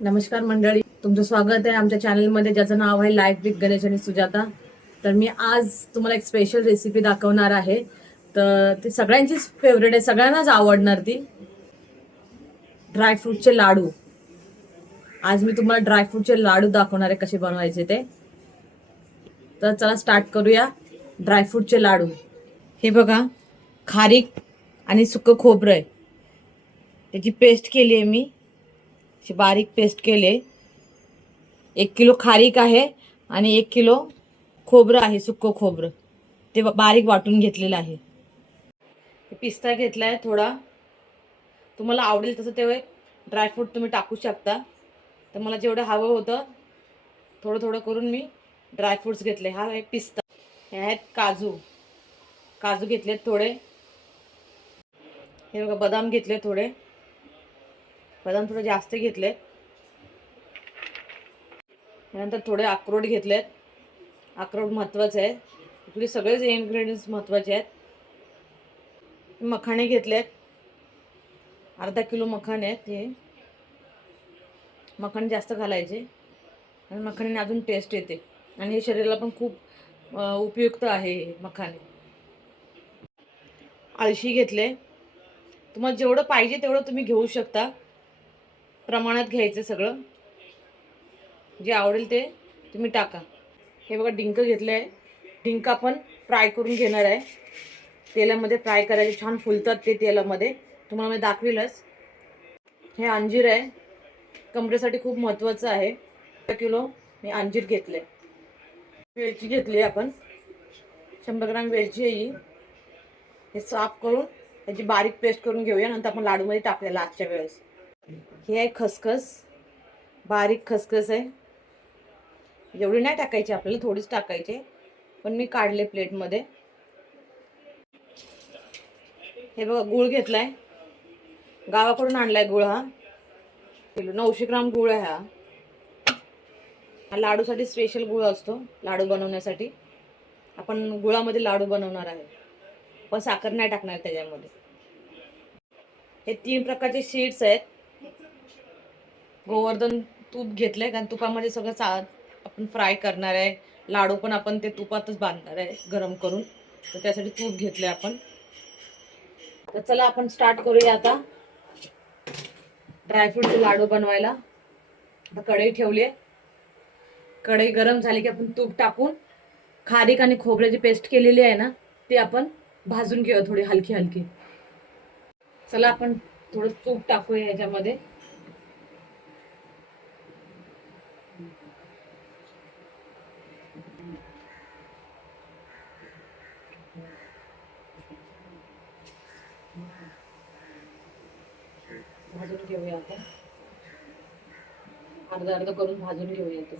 नमस्कार मंडळी, तुमचं स्वागत आहे आमच्या चॅनलमध्ये ज्याचं नाव आहे लाईफ विथ गणेश आणि सुजाता. तर मी आज तुम्हाला एक स्पेशल रेसिपी दाखवणार आहे. तर ती सगळ्यांचीच फेवरेट आहे, सगळ्यांनाच आवडणार ती ड्रायफ्रूटचे लाडू. आज मी तुम्हाला ड्रायफ्रूटचे लाडू दाखवणार आहे कसे बनवायचे ते. तर चला स्टार्ट करूया. ड्रायफ्रूटचे लाडू हे बघा, खारीक आणि सुकं खोबरं आहे, त्याची पेस्ट केली आहे मी, अशी बारीक पेस्ट केले. 1 किलो खारीक आहे आणि 1 किलो खोबरं आहे, सुकं खोबरं, ते बारीक वाटून घेतलेलं आहे. पिस्ता घेतलाय थोडा, तुम्हाला आवडेल तसं तेव्हा ड्रायफ्रूट तुम्ही टाकू शकता. तर मला जेवढं हवं होतं थोडं थोडं करून मी ड्रायफ्रूट्स घेतले. हा आहे पिस्ता, हे आहेत काजू, काजू घेतलेत थोडे. हे बघा बदाम घेतले थोडे, बदाम थोडे जास्त घेतले. त्यानंतर थोडे अक्रोड घेतलेत, अक्रोड महत्त्वाचे आहे. इकडे सगळेच इन्ग्रेडियंट्स महत्त्वाचे आहेत. मखाणे घेतलेत, अर्धा किलो मखाणे आहेत. हे मखाणे जास्त घालायचे आणि मखाण्याने अजून टेस्ट येते आणि हे शरीराला पण खूप उपयुक्त आहे मखाणे. आळशी घेतले, तुम्हाला जेवढं पाहिजे तेवढं तुम्ही घेऊ शकता, प्रमाणात घ्यायचं, सगळं जे आवडेल ते तुम्ही टाका. हे बघा डिंक घेतले आहे, डिंक आपण फ्राय करून घेणार आहे, तेलामध्ये फ्राय करायचे, छान फुलतात ते तेलामध्ये, तुम्हाला मी दाखविलच. हे अंजीर आहे, कमरेसाठी खूप महत्त्वाचं आहे. 1 किलो मी अंजीर घेतले. वेलची घेतली आपण, 100 ग्राम वेलची आहे ही. हे साफ करून त्याची बारीक पेस्ट करून घेऊया, नंतर आपण लाडूमध्ये टाकलेला आजच्या वेळेस. हे आहे खसखस, बारीक खसखस आहे. एवढी नाही टाकायची आपल्याला, थोडीच टाकायची, पण मी काढले प्लेटमध्ये. हे बघा गूळ घेतलाय, गावाकडून आणलाय गूळ, हा किलो 900 ग्राम गूळ आहे. हा लाडूसाठी स्पेशल गूळ असतो, लाडू बनवण्यासाठी. आपण गुळामध्ये लाडू बनवणार आहे, पण साखर नाही टाकणार त्याच्यामध्ये. हे 3 प्रकारचे सीड्स आहेत. गोवर्धन तूप घेतलंय, कारण तुपामध्ये सगळं आपण फ्राय करणार आहे. लाडू पण आपण ते तुपातच बांधणार आहे गरम करून, तर त्यासाठी तूप घेतलंय आपण. तर चला आपण स्टार्ट करूया आता ड्रायफ्रूटचे लाडू बनवायला. आता कढई ठेवली आहे, कढई गरम झाली की आपण तूप टाकून खारीक आणि खोबऱ्याची पेस्ट केलेली आहे ना, ती आपण भाजून घेऊया थोडी हलकी हलकी. चला आपण थोडं तूप टाकूया ह्याच्यामध्ये. भाजून घेऊया आपण, अर्धा अर्धा करून भाजून घेऊया तो.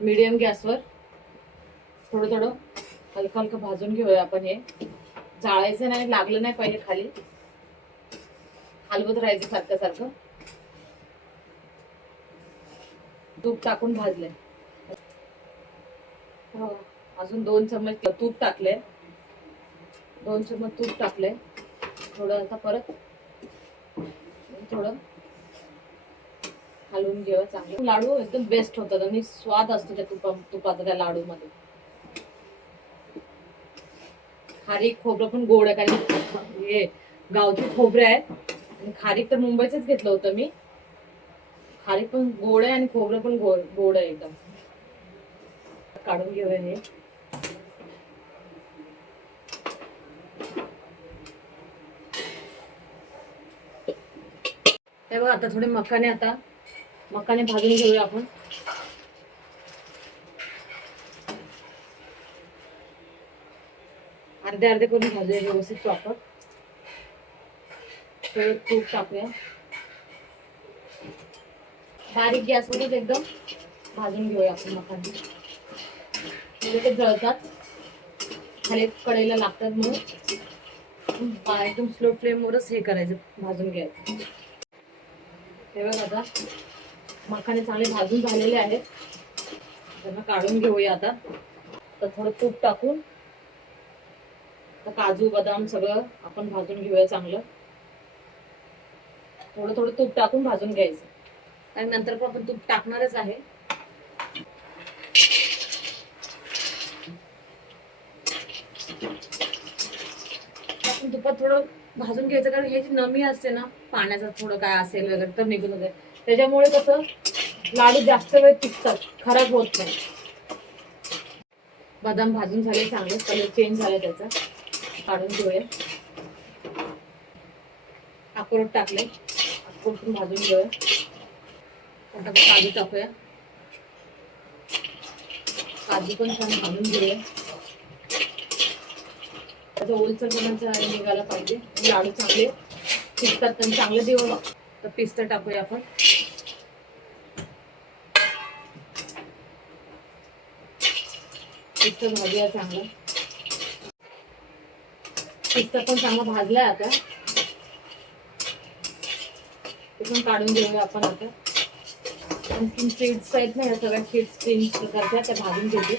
मीडियम गॅसवर थोडं थोडं हलकं हलकं भाजून घेऊया आपण. हे जाळायचं नाही, लागलं नाही पाहिजे खाली, हलवत राहायचं सारखं सारखं. तूप टाकून भाजले, हो अजून 2 चम्मच तूप टाकले, 2 चम्मच तूप टाकले. थोडं आता परत थोडं हलवून घेऊया चांगलं. लाडू एकदम बेस्ट होतात आणि स्वाद असतो त्या तुपाचा त्या लाडू मध्ये. खारीक खोबरं पण गोड आहे, कारण हे गावठी खोबरे आहे आणि खारीक तर मुंबईचंच घेतलं होतं मी. खारीक पण गोड आहे आणि खोबरं पण गोड आहे एकदम. काढून घेऊया हे. हे बघा आता थोडे मखाने भाजून घेऊया आपण. अर्धे अर्धे करून भाजूया व्यवस्थित प्रॉपर. थोडं तूप टाकूया, बारीक गॅसवरच एकदम भाजून घेऊया आपण मखाने. ते जळतात, खाली कढईला लागतात, म्हणून एकदम स्लो फ्लेमवरच हे करायचं, भाजून घ्यायचं. हे बघा आता मखाने चांगले भाजून झालेले आहेत. त्यांना काढून घेऊया आता. तर थोडं तूप टाकून काजू बदाम सगळं आपण भाजून घेऊया चांगलं. थोडं थोडं तूप टाकून भाजून घ्यायचं आणि नंतर पण आपण तूप टाकणारच आहे. आपण तुपात थोडं भाजून घ्यायचं, कारण हे जी नमी असते ना पाण्याचं थोडं काय असेल वगैरे तर निघून होते. त्याच्यामुळे कसं लाडू जास्त वेळ टिकतात, खराब होत नाही. बदाम भाजून झाले, चांगले कलर चेंज झाला त्याचा. काढून घेऊया. अक्रोड टाकले, अक्रोड पण भाजून घेऊया. काजू टाकूया, काजू पण छान भाजून घेऊया. त्याचा ओलसरपणाचा निघायला पाहिजे, लाडू चांगले टिकतात आणि चांगले दिवस. तर पिस्ता टाकूया आपण. पिस्ता भाजूया चांगला. पिस्ता पण चांगला भाजलाय आता. ते पण काढून घेऊया आपण आता. आणखी सीड्स आहेत ना, या सगळ्या सीड्स 3 प्रकारच्या त्या भाजून घेते.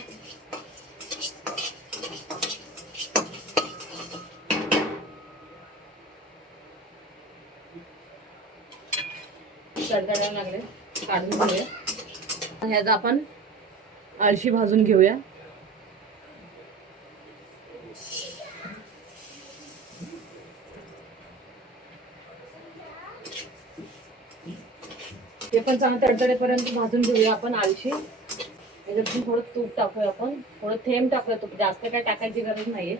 तडतडायला लागले, काढून घेऊया. ह्याचा आपण आळशी भाजून घेऊया. ते पण चांगलं तडतडेपर्यंत भाजून घेऊया आपण आळशी. याच्यातून थोडं तूप टाकूया आपण, थोडं थेंब टाकूया तूप, जास्त काय टाकायची गरज नाहीये.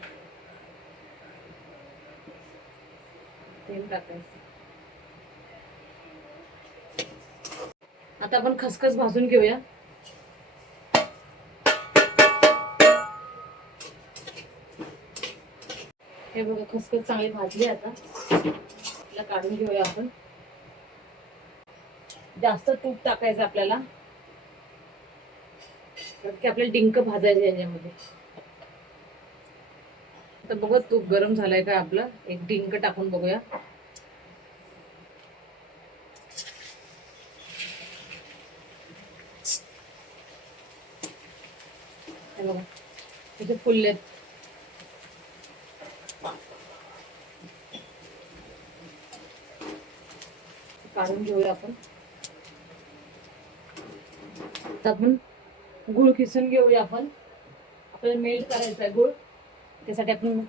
थेंब टाकायचं. आता आपण खसखस भाजून घेऊया. हे बघा खसखस चांगली भाजली. आता तिला काढून घेऊया आपण. जास्त तूप टाकायचं आपल्याला, की आपल्याला डिंक भाजायचे याच्यामध्ये. आता बघा तूप गरम झालंय का आपलं, एक डिंक टाकून बघूया. हे बघा तिथे फुललेत. काढून घेऊया आपण. आपण गुळ किसून घेऊया आपण. आपल्याला मेल्ट करायचा आहे गुळ, त्यासाठी आपण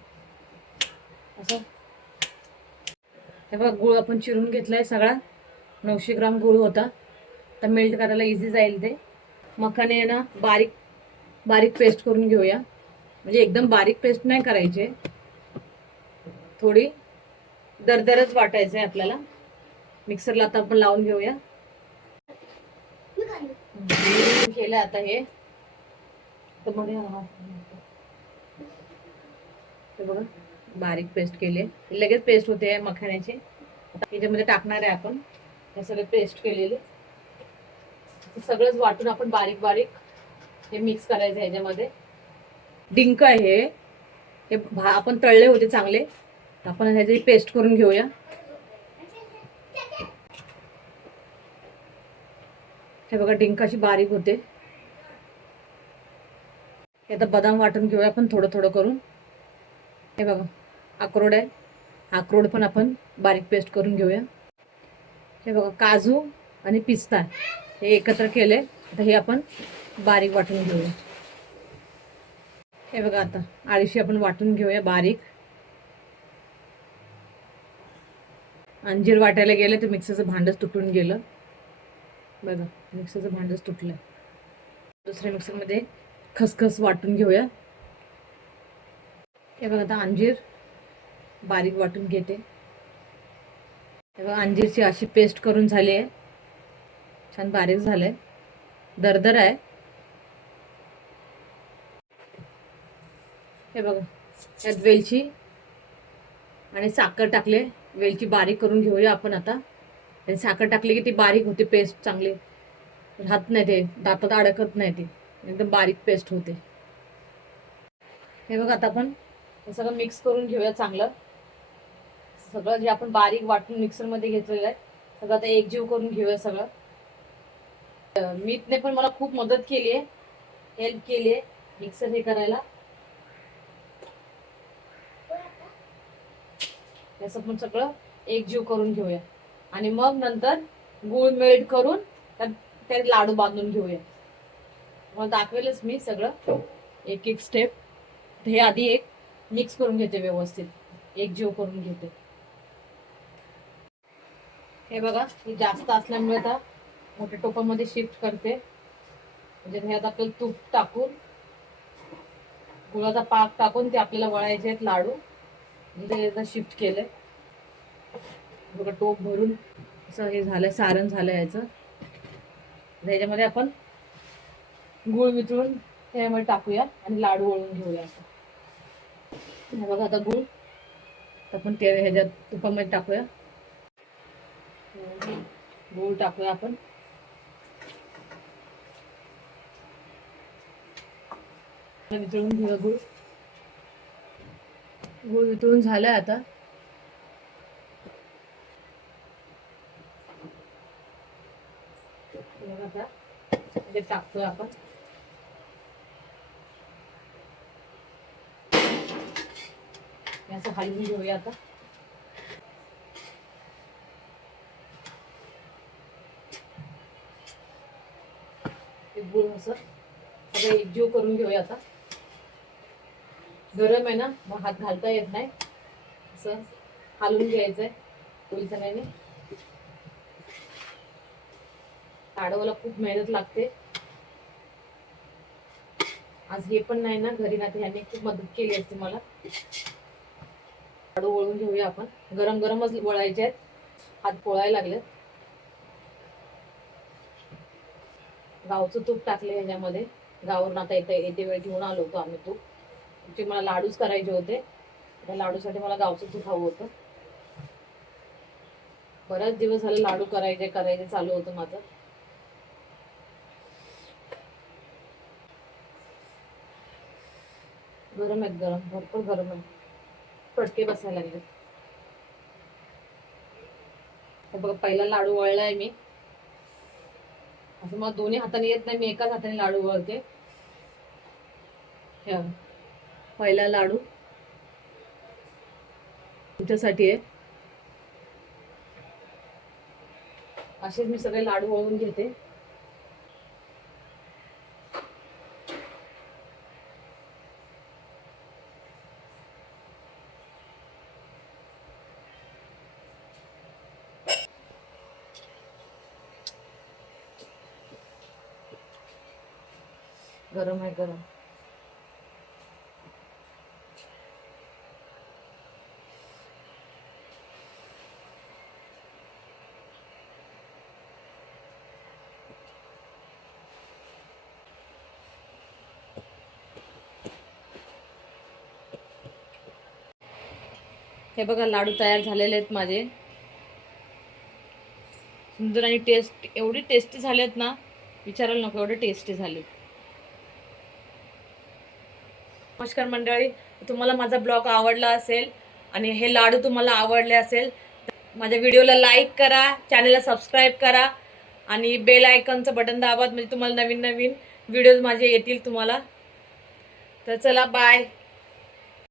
असं हे बघा गुळ आपण चिरून घेतलाय सगळा. 900 ग्राम गुळ होता. तर मेल्ट करायला इझी जाईल ते. मखाने ना बारीक बारीक पेस्ट करून घेऊया. म्हणजे एकदम बारीक पेस्ट नाही करायचे, थोडी दरदरच वाटायचं आहे आपल्याला. मिक्सरला आता आपण लावून घेऊया. केलं आता हे बघा बारीक पेस्ट केले, लगेच पेस्ट होते मखाण्याची. याच्यामध्ये टाकणार आहे आपण हे सगळे पेस्ट केलेले. सगळंच वाटून आपण बारीक बारीक हे मिक्स करायचं. ह्याच्यामध्ये डिंक आहे हे आपण तळले होते चांगले, आपण ह्याची पेस्ट करून घेऊया. हे बघा डिंक अशी बारीक होते. आता बदाम वाटून घेऊया आपण थोडं थोडं करून. हे बघा अक्रोड आहे, अक्रोड पण आपण बारीक पेस्ट करून घेऊया. हे बघा काजू आणि पिस्ता हे एकत्र केले. आता हे आपण बारीक वाटून घेऊया. हे बघा आता आळशी आपण वाटून घेऊया बारीक. अंजीर वाटायला गेले तर मिक्सरचं भांडच तुटून गेलं. बघा मिक्सरचं भांडच तुटलं. दुसऱ्या मिक्सरमध्ये खसखस वाटून घेऊया. हे बघा आता अंजीर बारीक वाटून घेते. हे बघा अंजीरची अशी पेस्ट करून झाली आहे, छान बारीक झालंय, दरदर आहे. हे बघा यात वेलची आणि साखर टाकले. वेलची बारीक करून घेऊया आपण आता. आणि साखर टाकली की ती बारीक होते पेस्ट, चांगली राहत नाही, ते दातात अडकत नाही, ती एकदम बारीक पेस्ट होते. हे बघा आता आपण हे सगळं मिक्स करून घेऊया चांगलं. सगळं जे आपण बारीक वाटून मिक्सरमध्ये घेतलेलं आहे सगळं आता एकजीव करून घेऊया सगळं. मीतने पण मला खूप मदत केली आहे. हेल्प केली मिक्सर हे करायला. याचं पण सगळं एकजीव करून घेऊया आणि मग नंतर गूळ मेल्ट करून त्यात लाडू बांधून घेऊया. मला दाखवेलच मी सगळं एक एक स्टेप. हे आधी एक मिक्स करून घेते, व्यवस्थित एकजीव करून घेते. हे बघा, हे जास्त असल्यामुळे आता मोठ्या टोपामध्ये शिफ्ट करते. म्हणजे ह्यात आपल्याला तूप टाकून गुळाचा पाक टाकून ते आपल्याला वळायचे आहेत लाडू. म्हणजे शिफ्ट केलंय बघा, टोप भरून असं हे झालंय, सारण झालंय याचं. ह्याच्यामध्ये आपण गुळ वितळून त्यामध्ये टाकूया आणि लाडू वळून घेऊया. हे बघा, आता गुळ आपण ते ह्याच्यात तुपामध्ये टाकूया. गुळ टाकूया आपण. वितळून घेऊया गुळ. गुळ वितळून झालाय आता. आता टाकतोय आपण. असं हलवून घेऊया आता. गुळ असं सगळं एकजीव करून घेऊया आता. गरम आहे ना, मग हात घालता येत नाही. असं हलवून घ्यायचंय पोलिसांनी. लाडवाला खूप मेहनत लागते. आज हे पण नाही ना घरी, ना ह्याने खूप मदत केली असते मला. लाडू वळून घेऊया आपण. गरम गरमच वळायचे आहेत, हात पोळायला लागले. गावचं तूप टाकले ह्याच्यामध्ये. गावावरून आता येते वेळ घेऊन आलो होतो आम्ही तूप. ते मला लाडूच करायचे होते. त्या लाडूसाठी मला गावचं तूप हवं होतं. बरेच दिवस झाले लाडू करायचे चालू होतं माझं. गरम आहेत, गरम भरपूर गरम आहे. फटके बसायला लागले. बघा, पहिला लाडू वळलाय मी. असं मला दोन्ही हाताने येत नाही, मी एकाच हाताने लाडू वळते. पहिला लाडू तुमच्यासाठी आहे. असेच मी सगळे लाडू वळून घेते. गरम आहे, गरम. हे बघा, लाडू तयार झालेले आहेत माझे. सुंदर आणि टेस्ट एवढी टेस्टी झालेत ना, विचारायला नको, एवढे टेस्टी झाले. नमस्कार मंडळी, तुम्हाला माझा ब्लॉग आवडला असेल आणि हे लाडू तुम्हाला आवडले असेल तर माझ्या व्हिडिओला लाईक करा, चॅनलला सबस्क्राईब करा आणि बेल आयकॉनचं बटन दाबा, म्हणजे तुम्हाला नवीन नवीन व्हिडिओज माझे येतील तुम्हाला. तर चला, बाय.